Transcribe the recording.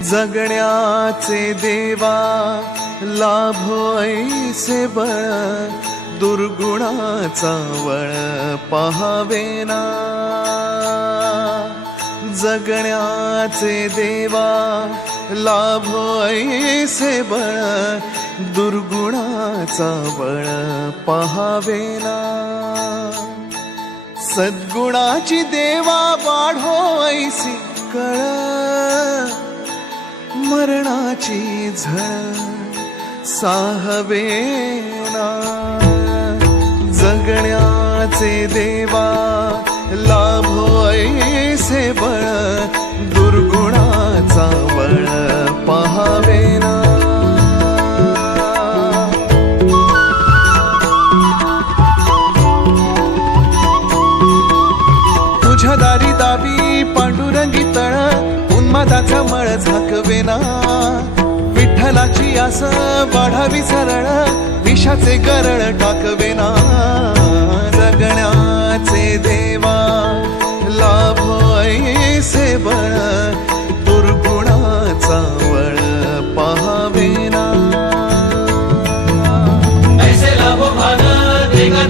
जगण्याचे देवा लाभो ऐसे बळ, दुर्गुणाचा वळ पहावेना। जगण्याचे देवा लाभो ऐसे बळ, दुर्गुणाचा बळ पहावेना। सद्गुणाची देवा वाढो ऐसी कळ, मरणाची झळ साहवेना। जगण्याचे देवा लाभो ऐसे बळ, दुर्गुणाचा बळ पहावेना। तुझ्या दारी दावी पांडुरंगी तळ, उन्मादाचा मळ झाकवेना। विठ्ठलाची आस वाढावी सरळ, विषाचे गरळ टाकवेना। जगण्याचे देवा लाभो ऐसे बळ, दुर्गुणाचा वळ पहावेना। ऐसे लाभो भान देगा